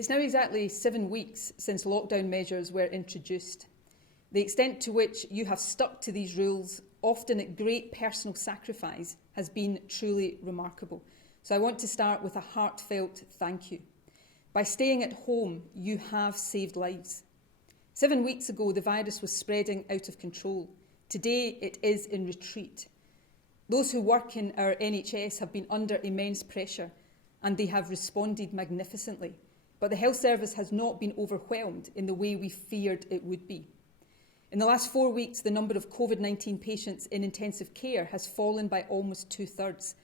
It's now exactly 7 weeks since lockdown measures were introduced. The extent to which you have stuck to these rules, often at great personal sacrifice, has been truly remarkable. So I want to start with a heartfelt thank you. By staying at home, you have saved lives. 7 weeks ago, the virus was spreading out of control. Today, it is in retreat. Those who work in our NHS have been under immense pressure, and they have responded magnificently. But the health service has not been overwhelmed in the way we feared it would be. In the last 4 weeks, the number of COVID-19 patients in intensive care has fallen by almost 2/3.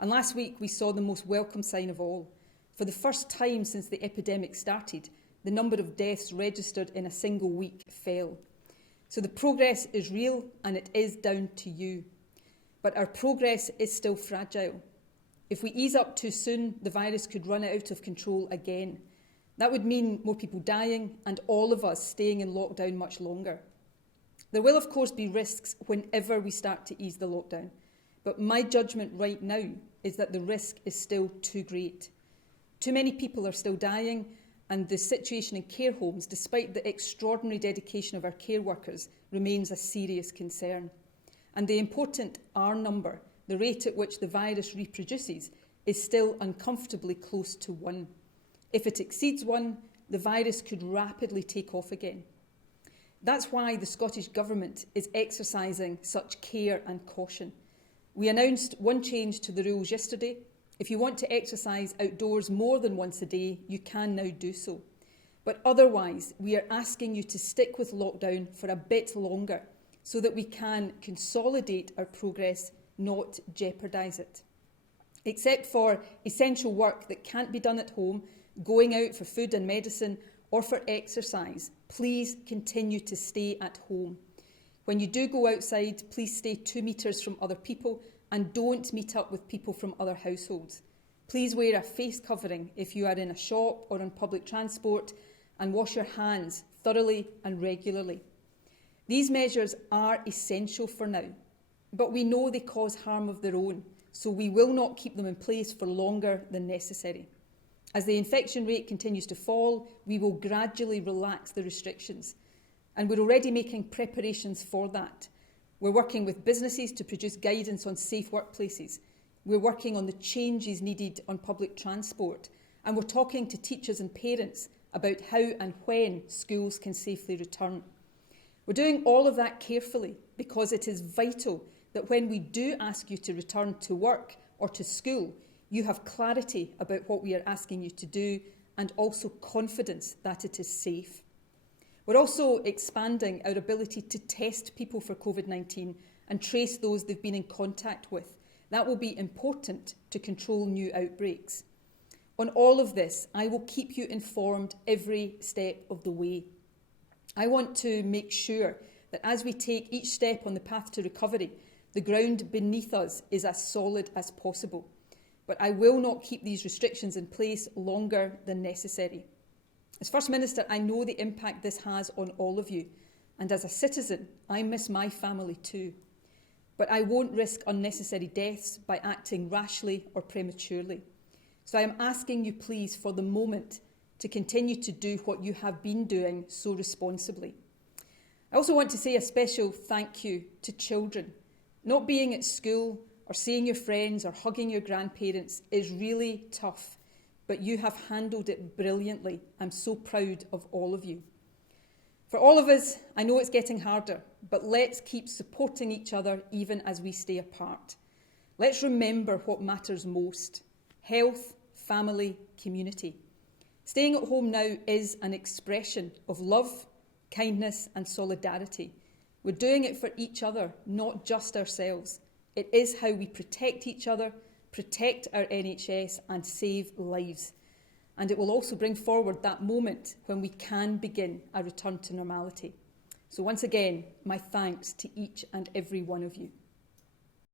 And last week, we saw the most welcome sign of all. For the first time since the epidemic started, the number of deaths registered in a single week fell. So the progress is real, and it is down to you. But our progress is still fragile. If we ease up too soon, the virus could run out of control again. That would mean more people dying and all of us staying in lockdown much longer. There will, of course, be risks whenever we start to ease the lockdown. But my judgment right now is that the risk is still too great. Too many people are still dying, and the situation in care homes, despite the extraordinary dedication of our care workers, remains a serious concern. And the important R number, the rate at which the virus reproduces, is still uncomfortably close to 1. If it exceeds 1, the virus could rapidly take off again. That's why the Scottish Government is exercising such care and caution. We announced one change to the rules yesterday. If you want to exercise outdoors more than once a day, you can now do so. But otherwise, we are asking you to stick with lockdown for a bit longer so that we can consolidate our progress, not jeopardise it. Except for essential work that can't be done at home, going out for food and medicine, or for exercise, please continue to stay at home. When you do go outside, please stay 2 metres from other people and don't meet up with people from other households. Please wear a face covering if you are in a shop or on public transport, and wash your hands thoroughly and regularly. These measures are essential for now, but we know they cause harm of their own, so we will not keep them in place for longer than necessary. As the infection rate continues to fall, we will gradually relax the restrictions. And we're already making preparations for that. We're working with businesses to produce guidance on safe workplaces. We're working on the changes needed on public transport. And we're talking to teachers and parents about how and when schools can safely return. We're doing all of that carefully because it is vital that when we do ask you to return to work or to school, you have clarity about what we are asking you to do and also confidence that it is safe. We're also expanding our ability to test people for COVID-19 and trace those they've been in contact with. That will be important to control new outbreaks. On all of this, I will keep you informed every step of the way. I want to make sure that as we take each step on the path to recovery, the ground beneath us is as solid as possible. But I will not keep these restrictions in place longer than necessary. As First Minister, I know the impact this has on all of you, and as a citizen, I miss my family too. But I won't risk unnecessary deaths by acting rashly or prematurely. So I am asking you please, for the moment, to continue to do what you have been doing so responsibly. I also want to say a special thank you to children. Not being at school or seeing your friends or hugging your grandparents is really tough, but you have handled it brilliantly. I'm so proud of all of you. For all of us, I know it's getting harder, but let's keep supporting each other even as we stay apart. Let's remember what matters most: health, family, community. Staying at home now is an expression of love, kindness and solidarity. We're doing it for each other, not just ourselves. It is how we protect each other, protect our NHS and save lives. And it will also bring forward that moment when we can begin a return to normality. So once again, my thanks to each and every one of you.